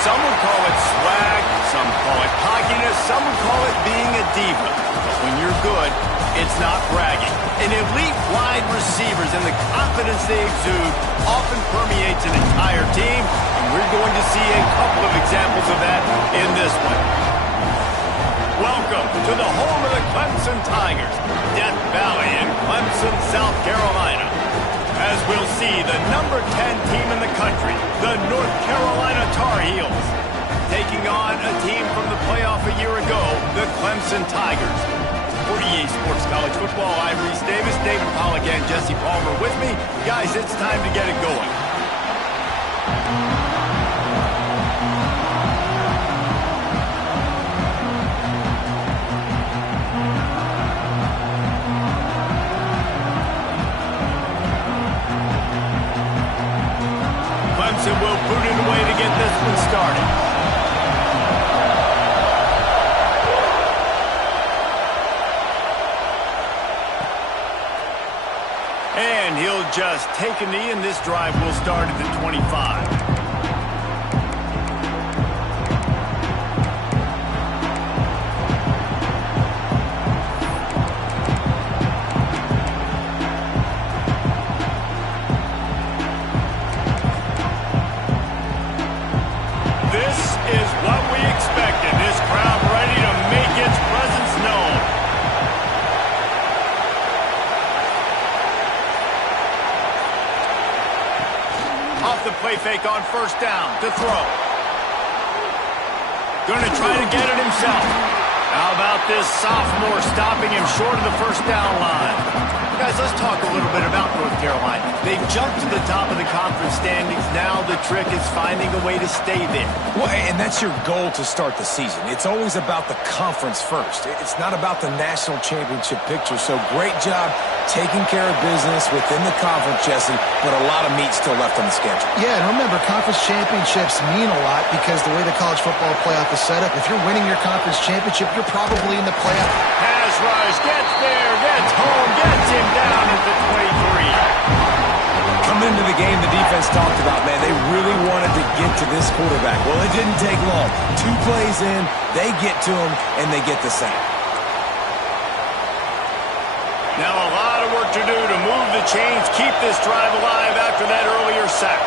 Some would call it swag, some call it cockiness, some would call it being a diva. But when you're good, it's not bragging. An elite wide receivers and the confidence they exude often permeates an entire team, and we're going to see a couple of examples of that in this one. Welcome to the home of the Clemson Tigers, Death Valley in Clemson, South Carolina. As we'll see, the number 10 team in the country, the North Carolina Tar Heels, taking on a team from the playoff a year ago, the Clemson Tigers. For EA Sports College Football, I'm Reese Davis, David Pollack, and Jesse Palmer with me. Guys, it's time to get it going. Clemson will boot it away to get this one started. And he'll just take a knee, and this drive will start at the 25. Play fake on first down to throw. Going to try to get it himself. How about this sophomore stopping him short of the first down line? Guys, let's talk a little bit about North Carolina. They've jumped to the top of the conference standings. Now the trick is finding a way to stay there. Well, and that's your goal to start the season. It's always about the conference first. It's not about the national championship picture. So great job taking care of business within the conference, Jesse, but a lot of meat still left on the schedule. Yeah, and remember, conference championships mean a lot because the way the college football playoff is set up, if you're winning your conference championship, you're probably in the playoff. Pass rush, gets there, gets home, gets him down at the 23. Coming into the game, the defense talked about, man, they really wanted to get to this quarterback. Well, it didn't take long. 2 plays in, they get to him, and they get the sack. Now a lot of work to do to move the chains, keep this drive alive after that earlier sack.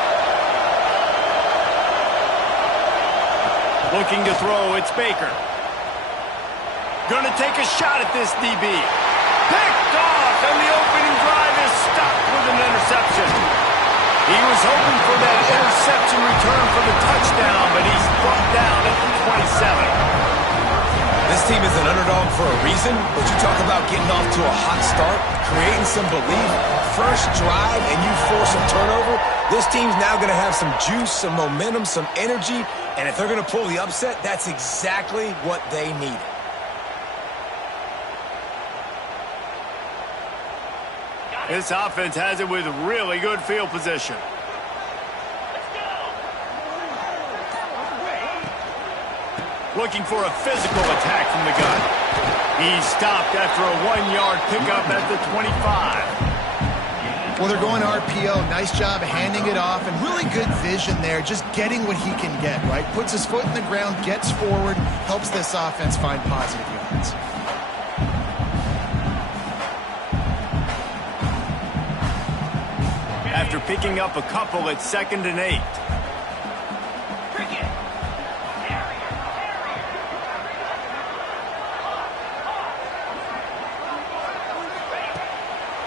Looking to throw, it's Baker. Going to take a shot at this DB. Picked off, and the opening drive is stopped with an interception. He was hoping for that interception return for the touchdown, but he's brought down at the 27. This team is an underdog for a reason, but you talk about getting off to a hot start, creating some belief, first drive, and you force a turnover. This team's now going to have some juice, some momentum, some energy, and if they're going to pull the upset, that's exactly what they need. This offense has it with really good field position. Looking for a physical attack from the gun. He's stopped after a 1-yard pickup at the 25. Well, they're going RPO. Nice job handing it off, and really good vision there, just getting what he can get, right? Puts his foot in the ground, gets forward, helps this offense find positive yards. After picking up a couple at 2nd and 8.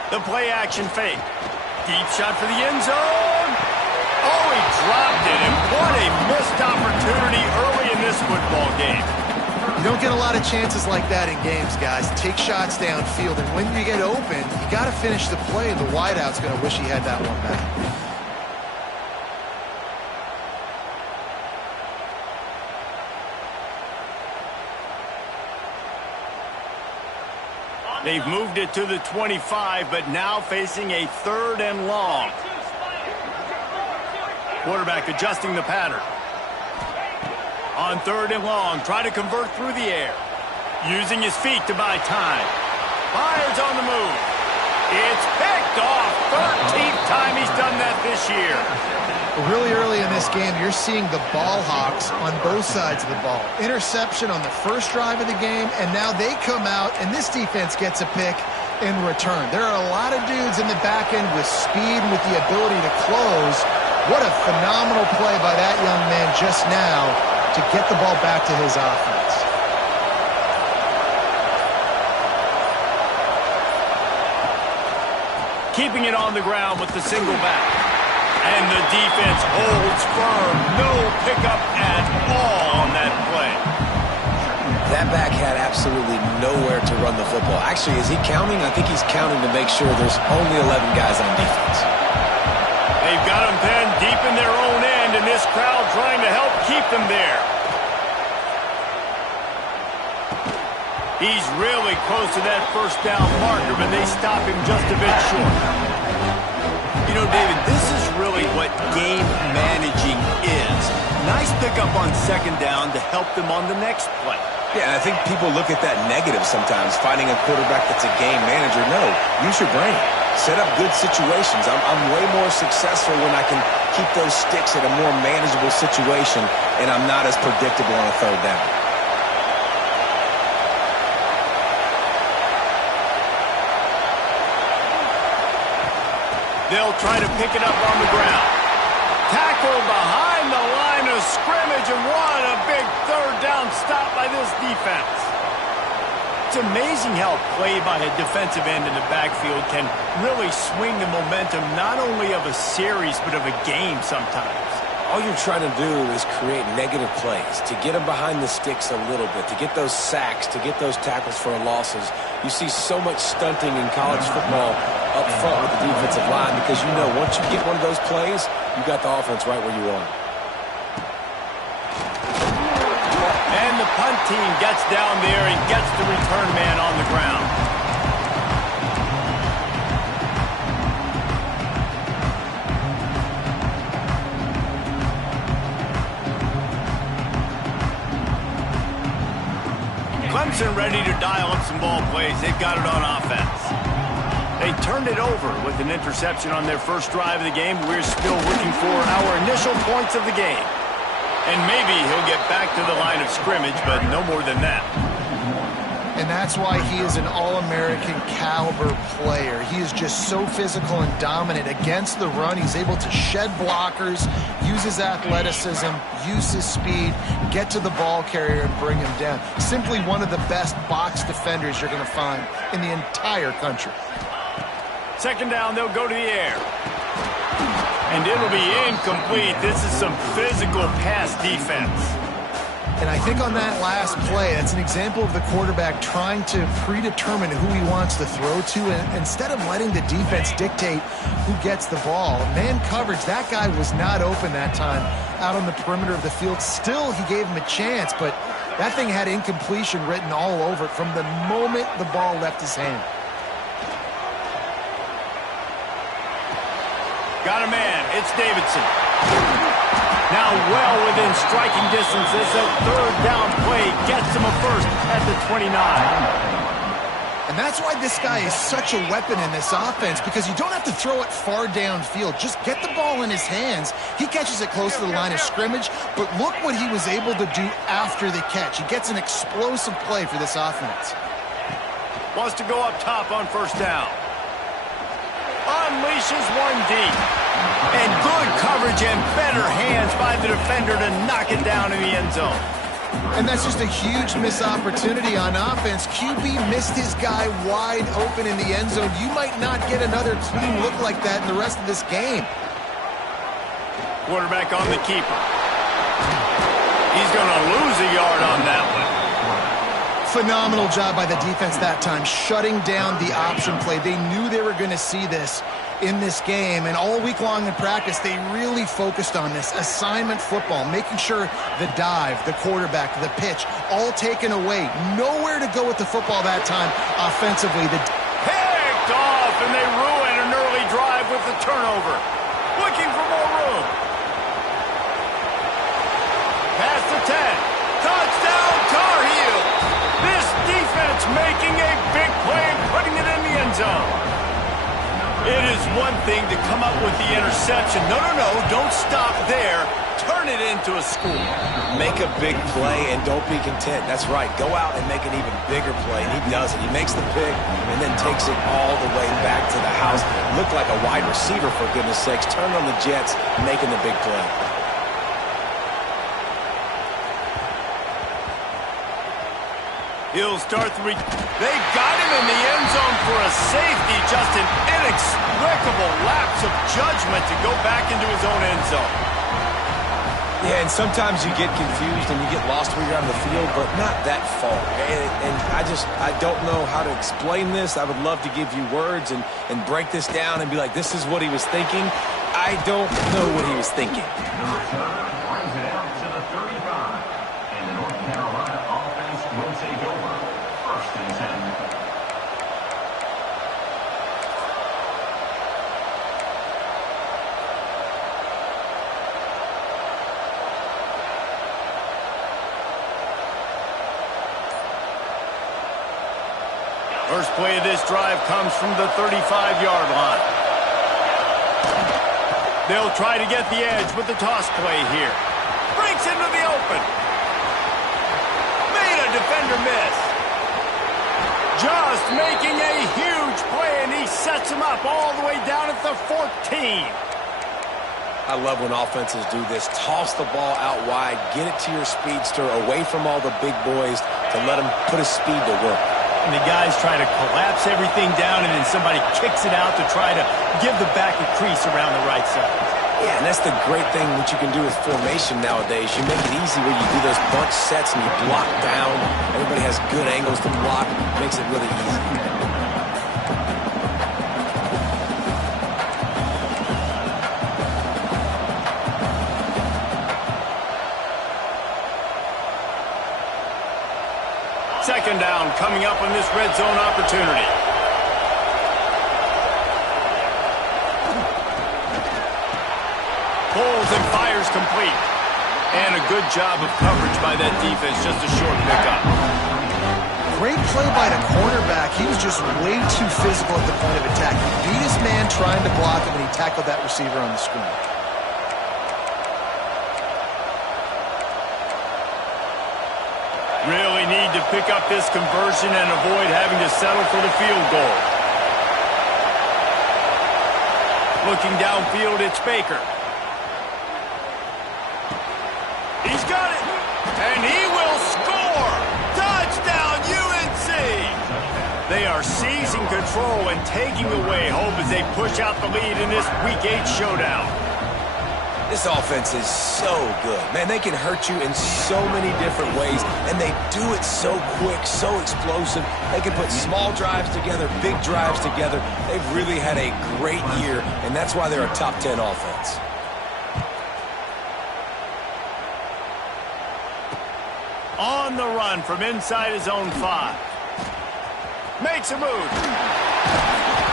The play action fake. Deep shot for the end zone. Oh, he dropped it, and what a missed opportunity early in this football game. You don't get a lot of chances like that in games, guys. Take shots downfield, and when you get open, you got to finish the play. The wideout's going to wish he had that one back. They've moved it to the 25, but now facing a 3rd and long. Quarterback adjusting the pattern. On 3rd and long, try to convert through the air. Using his feet to buy time. Fires on the move. It's picked off. 13th time he's done that this year. Really early in this game, you're seeing the ball hawks on both sides of the ball. Interception on the first drive of the game, and now they come out, and this defense gets a pick in return. There are a lot of dudes in the back end with speed and with the ability to close. What a phenomenal play by that young man just now to get the ball back to his offense. Keeping it on the ground with the single back. And the defense holds firm. No pickup at all on that play. That back had absolutely nowhere to run the football. Actually, is he counting? I think he's counting to make sure there's only 11 guys on defense. They've got them pinned deep in their own end, and this crowd trying to help keep them there. He's really close to that first down marker, but they stop him just a bit short. You know, David, this is really what game managing is. Nice pickup on 2nd down to help them on the next play. Yeah, and I think people look at that negative sometimes, finding a quarterback that's a game manager. No, use your brain. Set up good situations. I'm way more successful when I can keep those sticks at a more manageable situation, and I'm not as predictable on a 3rd down. They'll try to pick it up on the ground. Tackle behind the line of scrimmage, and what a big 3rd down stop by this defense. It's amazing how play by a defensive end in the backfield can really swing the momentum not only of a series but of a game sometimes. All you're trying to do is create negative plays, to get them behind the sticks a little bit, to get those sacks, to get those tackles for losses. You see so much stunting in college football up front with the defensive line because you know once you get one of those plays, you got the offense right where you want it. And the punt team gets down there and gets the return man on the ground. Clemson ready to dial up some ball plays. They've got it on offense. They turned it over with an interception on their first drive of the game. We're still looking for our initial points of the game. And maybe he'll get back to the line of scrimmage, but no more than that. And that's why he is an All-American caliber player. He is just so physical and dominant against the run. He's able to shed blockers, use his athleticism, use his speed, get to the ball carrier and bring him down. Simply one of the best box defenders you're going to find in the entire country. 2nd down, they'll go to the air. And it'll be incomplete. This is some physical pass defense. And I think on that last play, that's an example of the quarterback trying to predetermine who he wants to throw to, and instead of letting the defense dictate who gets the ball. Man coverage, that guy was not open that time out on the perimeter of the field. Still, he gave him a chance, but that thing had incompletion written all over it from the moment the ball left his hand. Got a man. It's Davidson. Now well within striking distance as a third down play gets him a first at the 29. And that's why this guy is such a weapon in this offense, because you don't have to throw it far downfield. Just get the ball in his hands. He catches it close to the line of scrimmage, but look what he was able to do after the catch. He gets an explosive play for this offense. Wants to go up top on first down. Unleashes one deep. And good coverage and better hands by the defender to knock it down in the end zone. And that's just a huge missed opportunity on offense. QB missed his guy wide open in the end zone. You might not get another clean look like that in the rest of this game. Quarterback on the keeper. He's going to lose a yard on that one. Phenomenal job by the defense that time, shutting down the option play. They knew they were going to see this in this game, and all week long in practice, they really focused on this assignment football, making sure the dive, the quarterback, the pitch, all taken away. Nowhere to go with the football that time offensively. Picked off, and they ruin an early drive with the turnover. Looking for more room. Past the 10. Touchdown, Tar Heels. This defense making a big play and putting it in the end zone. It is one thing to come up with the interception. No, don't stop there. Turn it into a score. Make a big play and don't be content. That's right. Go out and make an even bigger play, and he does it. He makes the pick and then takes it all the way back to the house. Looked like a wide receiver, for goodness sakes. Turned on the Jets, making the big play. He'll start the They got him in the end zone for a safety. Just an inexplicable lapse of judgment to go back into his own end zone. Yeah, and sometimes you get confused and you get lost where you're on the field, but not that far. And I don't know how to explain this. I would love to give you words and break this down and be like, this is what he was thinking. I don't know what he was thinking. First play of this drive comes from the 35-yard line. They'll try to get the edge with the toss play here. Breaks into the open. Made a defender miss. Just making a huge play, and he sets him up all the way down at the 14. I love when offenses do this. Toss the ball out wide, get it to your speedster, away from all the big boys to let him put his speed to work. And the guys try to collapse everything down, and then somebody kicks it out to try to give the back a crease around the right side. Yeah, and that's the great thing what you can do with formation nowadays. You make it easy where you do those bunch sets and you block down. Everybody has good angles to block. It makes it really easy. Second down coming up on this red zone opportunity. Pulls and fires complete. And a good job of coverage by that defense. Just a short pickup. Great play by the cornerback. He was just way too physical at the point of attack. He beat his man trying to block him, and he tackled that receiver on the screen. Really need to pick up this conversion and avoid having to settle for the field goal. Looking downfield, it's Baker. He's got it, and he will score! Touchdown, UNC! They are seizing control and taking away hope as they push out the lead in this Week 8 showdown. This offense is so good. Man, they can hurt you in so many different ways, and they do it so quick, so explosive. They can put small drives together, big drives together. They've really had a great year, and that's why they're a top 10 offense. On the run from inside his own 5. Makes a move.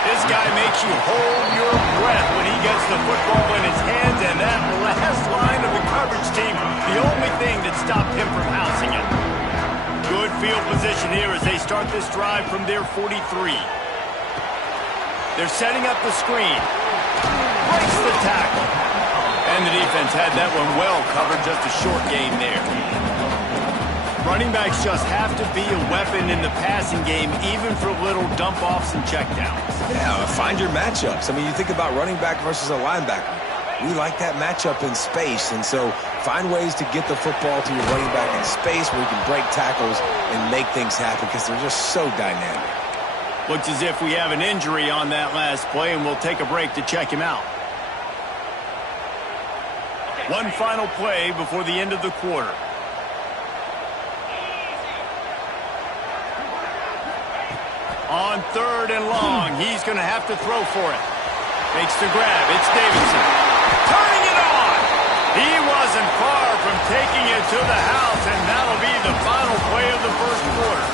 This guy makes you hold your breath when he gets the football in his hands, and that last line of the coverage team, the only thing that stopped him from housing it. Good field position here as they start this drive from their 43. They're setting up the screen. Breaks the tackle. And the defense had that one well covered, just a short game there. Running backs just have to be a weapon in the passing game, even for little dump-offs and checkdowns. Yeah, find your matchups. I mean, you think about running back versus a linebacker. We like that matchup in space, and so find ways to get the football to your running back in space where you can break tackles and make things happen because they're just so dynamic. Looks as if we have an injury on that last play, and we'll take a break to check him out. One final play before the end of the quarter. On 3rd and long, he's going to have to throw for it. Makes the grab. It's Davidson. Turning it on. He wasn't far from taking it to the house, and that'll be the final play of the first quarter.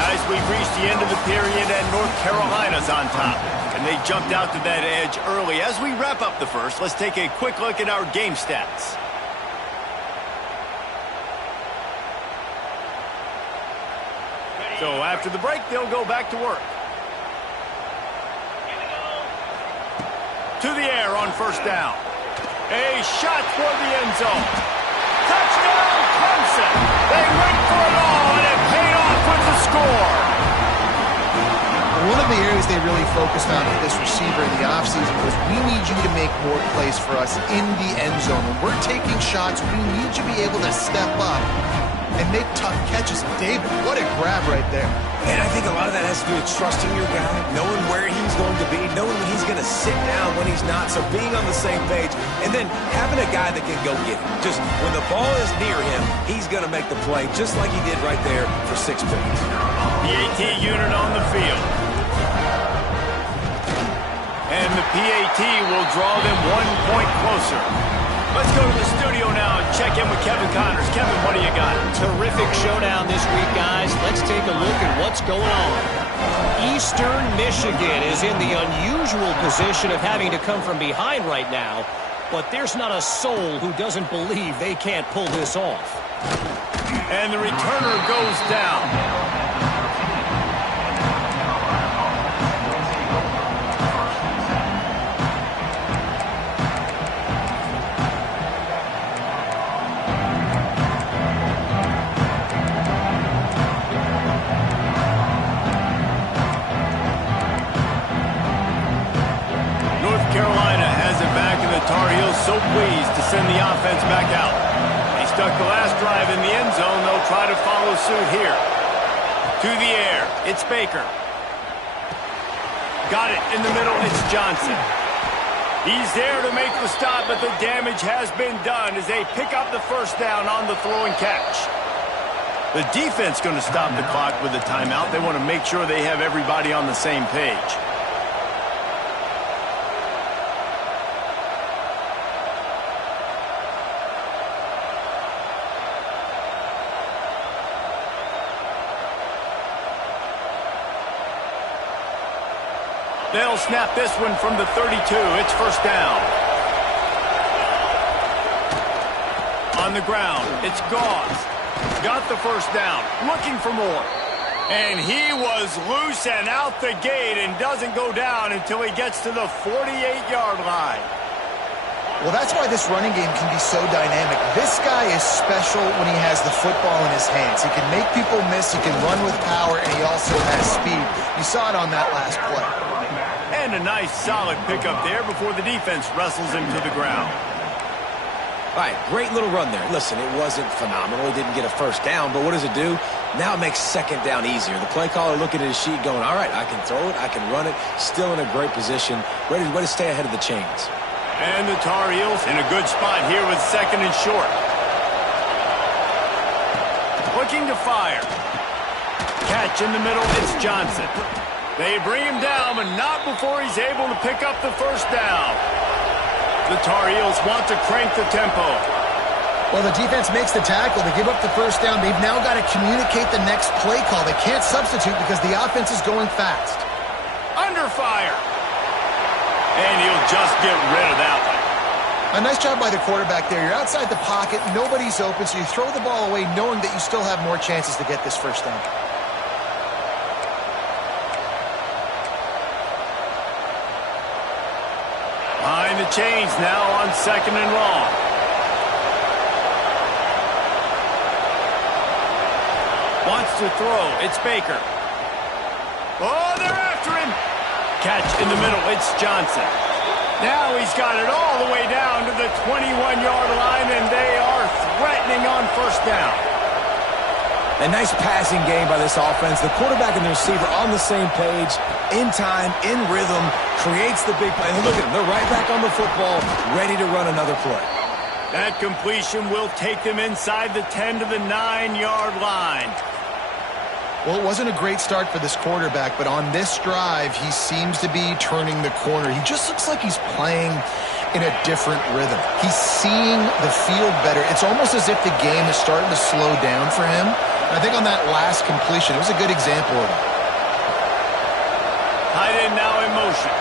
Guys, we've reached the end of the period, and North Carolina's on top. And they jumped out to that edge early. As we wrap up the first, let's take a quick look at our game stats. So after the break, they'll go back to work. To the air on 1st down. A shot for the end zone. Touchdown, Clemson. They went for it all, and it paid off with the score. One of the areas they really focused on with this receiver in the offseason was we need you to make more plays for us in the end zone. When we're taking shots, we need you to be able to step up and make tough catches. David, what a grab right there. And I think a lot of that has to do with trusting your guy, knowing where he's going to be, knowing when he's going to sit down, when he's not, so being on the same page, and then having a guy that can go get it. Just when the ball is near him, he's going to make the play, just like he did right there for 6 points. The AT unit on the field. And the PAT will draw them 1 point closer. Let's go to the studio now and check in with Kevin Connors. Kevin, what do you got? Terrific showdown this week, guys. Let's take a look at what's going on. Eastern Michigan is in the unusual position of having to come from behind right now, but there's not a soul who doesn't believe they can't pull this off. And the returner goes down. Tar Heels so pleased to send the offense back out. They stuck the last drive in the end zone. They'll try to follow suit here. To the air. It's Baker. Got it in the middle. It's Johnson. He's there to make the stop, but the damage has been done as they pick up the 1st down on the throw and catch. The defense going to stop the clock with a timeout. They want to make sure they have everybody on the same page. They'll snap this one from the 32. It's 1st down. On the ground, it's Gauze. Got the 1st down, looking for more. And he was loose and out the gate and doesn't go down until he gets to the 48-yard line. Well, that's why this running game can be so dynamic. This guy is special when he has the football in his hands. He can make people miss, he can run with power, and he also has speed. You saw it on that last play. And a nice, solid pickup there before the defense wrestles him to the ground. All right, great little run there. Listen, it wasn't phenomenal. He didn't get a 1st down, but what does it do? Now it makes 2nd down easier. The play caller looking at his sheet going, all right, I can throw it, I can run it, still in a great position, ready to stay ahead of the chains. And the Tar Heels in a good spot here with 2nd and short. Looking to fire. Catch in the middle, it's Johnson. They bring him down, but not before he's able to pick up the first down. The Tar Heels want to crank the tempo. Well, the defense makes the tackle. They give up the first down. They've now got to communicate the next play call. They can't substitute because the offense is going fast. Under fire. And he'll just get rid of that one. A nice job by the quarterback there. You're outside the pocket. Nobody's open, so you throw the ball away knowing that you still have more chances to get this first down. Behind the chains now on 2nd and long. Wants to throw. It's Baker. Oh, they're after him. Catch in the middle. It's Johnson. Now he's got it all the way down to the 21-yard line, and they are threatening on first down. A nice passing game by this offense. The quarterback and the receiver on the same page, in time, in rhythm, creates the big play. And look at them. They're right back on the football, ready to run another play. That completion will take them inside the 10 to the 9-yard line. Well, it wasn't a great start for this quarterback, but on this drive, he seems to be turning the corner. He just looks like he's playing in a different rhythm. He's seeing the field better. It's almost as if the game is starting to slow down for him. And I think on that last completion, it was a good example of it. Tight end now in motion.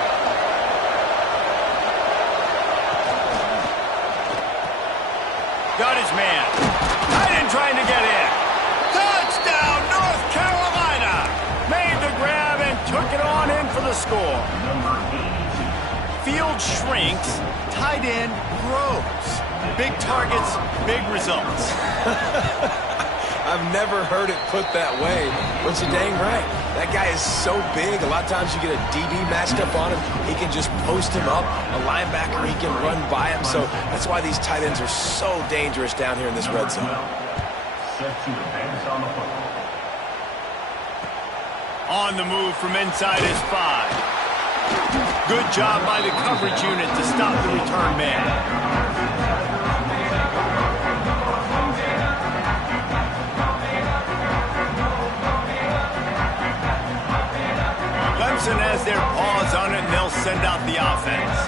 Got his man. Tight end trying to get in. Touchdown, North Carolina! Made the grab and took it on in for the score. Field shrinks, tight end grows. Big targets, big results. I've never heard it put that way, but you're dang right. That guy is so big. A lot of times you get a DB matched up on him. He can just post him up. A linebacker, he can run by him. So that's why these tight ends are so dangerous down here in this red zone. On the move from inside his 5. Good job by the coverage unit to stop the return man. Clemson has their paws on it, and they'll send out the offense.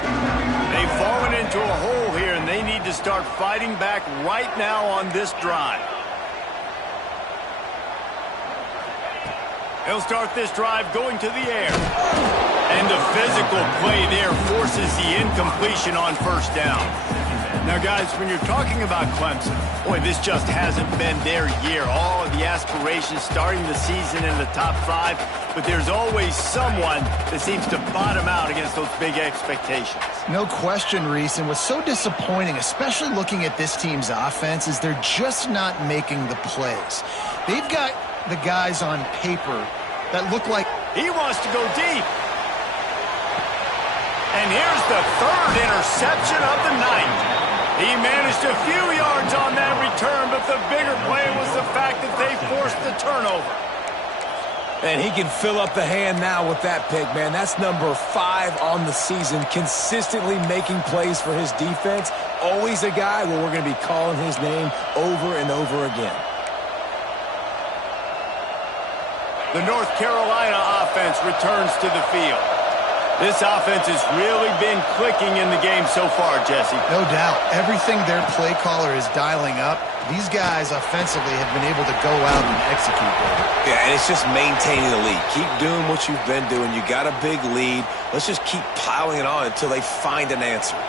They've fallen into a hole here, and they need to start fighting back right now on this drive. He'll start this drive going to the air. And the physical play there forces the incompletion on first down. Now, guys, when you're talking about Clemson, boy, this just hasn't been their year. All of the aspirations starting the season in the top 5, but there's always someone that seems to bottom out against those big expectations. No question, Reese, and what's so disappointing, especially looking at this team's offense, is they're just not making the plays. They've got the guys on paper that look like... He wants to go deep. And here's the 3rd interception of the night. He managed a few yards on that return, but the bigger play was the fact that they forced the turnover. And he can fill up the hand now with that pick, man. That's number 5 on the season, consistently making plays for his defense. Always a guy where we're going to be calling his name over and over again. The North Carolina offense returns to the field. This offense has really been clicking in the game so far, Jesse. No doubt. Everything their play caller is dialing up, these guys offensively have been able to go out and execute. Yeah, and it's just maintaining the lead. Keep doing what you've been doing. You got a big lead. Let's just keep piling it on until they find an answer.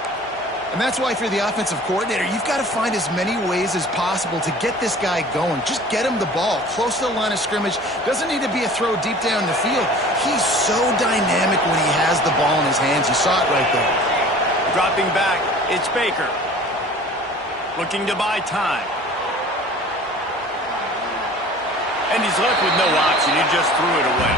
And that's why if you're the offensive coordinator, you've got to find as many ways as possible to get this guy going. Just get him the ball close to the line of scrimmage. Doesn't need to be a throw deep down the field. He's so dynamic when he has the ball in his hands. You saw it right there. Dropping back, it's Baker. Looking to buy time. And he's left with no option. He just threw it away.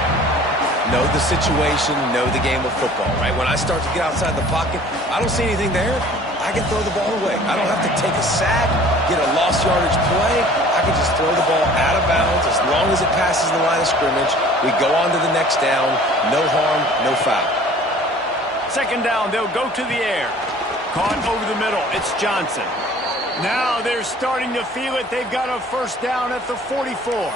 Know the situation, know the game of football, right? When I start to get outside the pocket, I don't see anything there. I can throw the ball away. I don't have to take a sack, get a lost yardage play. I can just throw the ball out of bounds as long as it passes the line of scrimmage. We go on to the next down. No harm, no foul. 2nd down, they'll go to the air. Caught over the middle. It's Johnson. Now they're starting to feel it. They've got a first down at the 44. All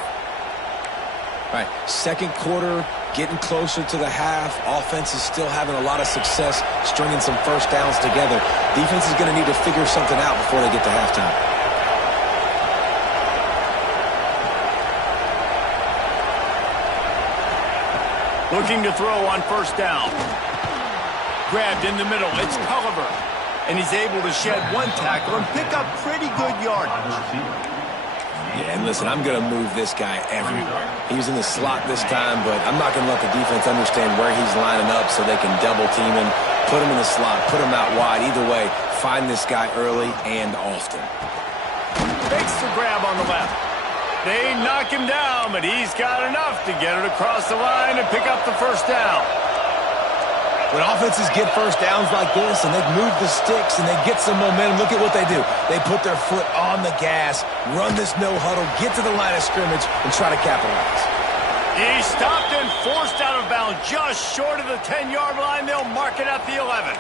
right, second quarter, getting closer to the half. Offense is still having a lot of success stringing some first downs together. Defense is going to need to figure something out before they get to halftime. Looking to throw on first down. Grabbed in the middle. It's Culliver. And he's able to shed one tackle and pick up pretty good yardage. Yeah, and listen, I'm going to move this guy everywhere. He's in the slot this time, but I'm not going to let the defense understand where he's lining up so they can double team him, put him in the slot, put him out wide. Either way, find this guy early and often. Makes the grab on the left. They knock him down, but he's got enough to get it across the line and pick up the first down. When offenses get first downs like this and they move the sticks and they get some momentum, look at what they do. They put their foot on the gas, run this no-huddle, get to the line of scrimmage, and try to capitalize. He stopped and forced out of bounds just short of the 10-yard line. They'll mark it at the 11.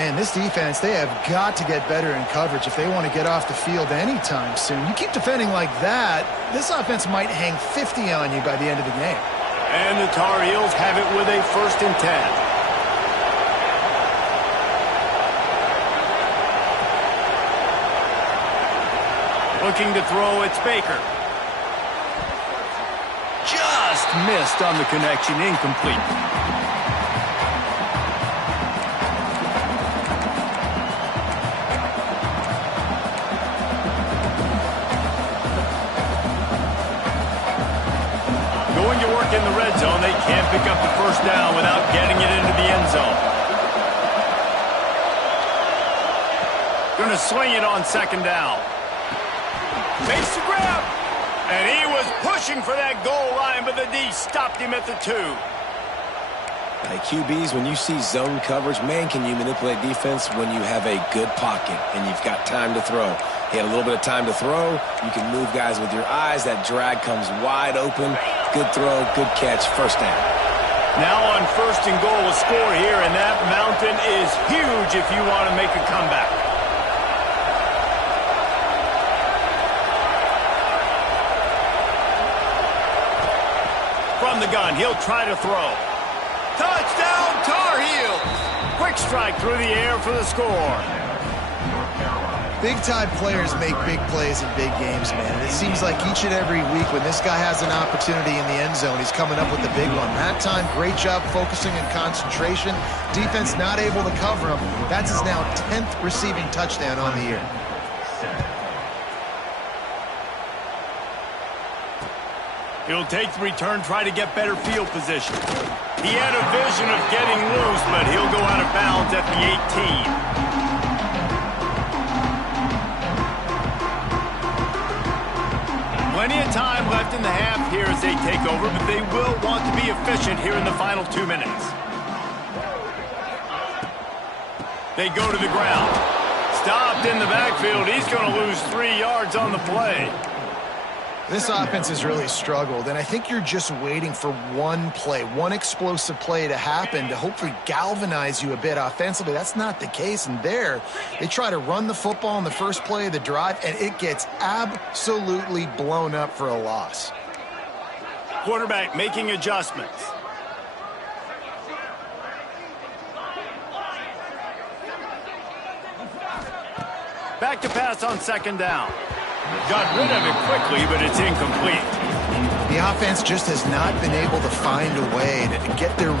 Man, this defense, they have got to get better in coverage if they want to get off the field anytime soon. You keep defending like that, this offense might hang 50 on you by the end of the game. And the Tar Heels have it with a 1st and 10. Looking to throw, it's Baker. Just missed on the connection, incomplete. Going to work in the red zone. They can't pick up the first down without getting it into the end zone. Going to swing it on 2nd down. Makes the grab. And he was pushing for that goal line, but the D stopped him at the 2. Hey, QBs, when you see zone coverage, man, can you manipulate defense when you have a good pocket and you've got time to throw. He had a little bit of time to throw. You can move guys with your eyes. That drag comes wide open. Good throw, good catch, first down. Now on 1st and goal, a score here, and that mountain is huge if you want to make a comeback. From the gun, he'll try to throw. Touchdown, Tar Heels! Quick strike through the air for the score. Big-time players make big plays in big games, man. And it seems like each and every week when this guy has an opportunity in the end zone, he's coming up with the big one. That time, great job focusing and concentration. Defense not able to cover him. That's his now 10th receiving touchdown on the year. He'll take the return, try to get better field position. He had a vision of getting loose, but he'll go out of bounds at the 18. Plenty of time left in the half here as they take over, but they will want to be efficient here in the final 2 minutes. They go to the ground. Stopped in the backfield. He's going to lose 3 yards on the play. This offense has really struggled, and I think you're just waiting for one play, one explosive play to happen to hopefully galvanize you a bit offensively. That's not the case, and there, they try to run the football on the first play of the drive, and it gets absolutely blown up for a loss. Quarterback making adjustments. Back to pass on 2nd down. Got rid of it quickly, but it's incomplete. The offense just has not been able to find a way to get their rhythm.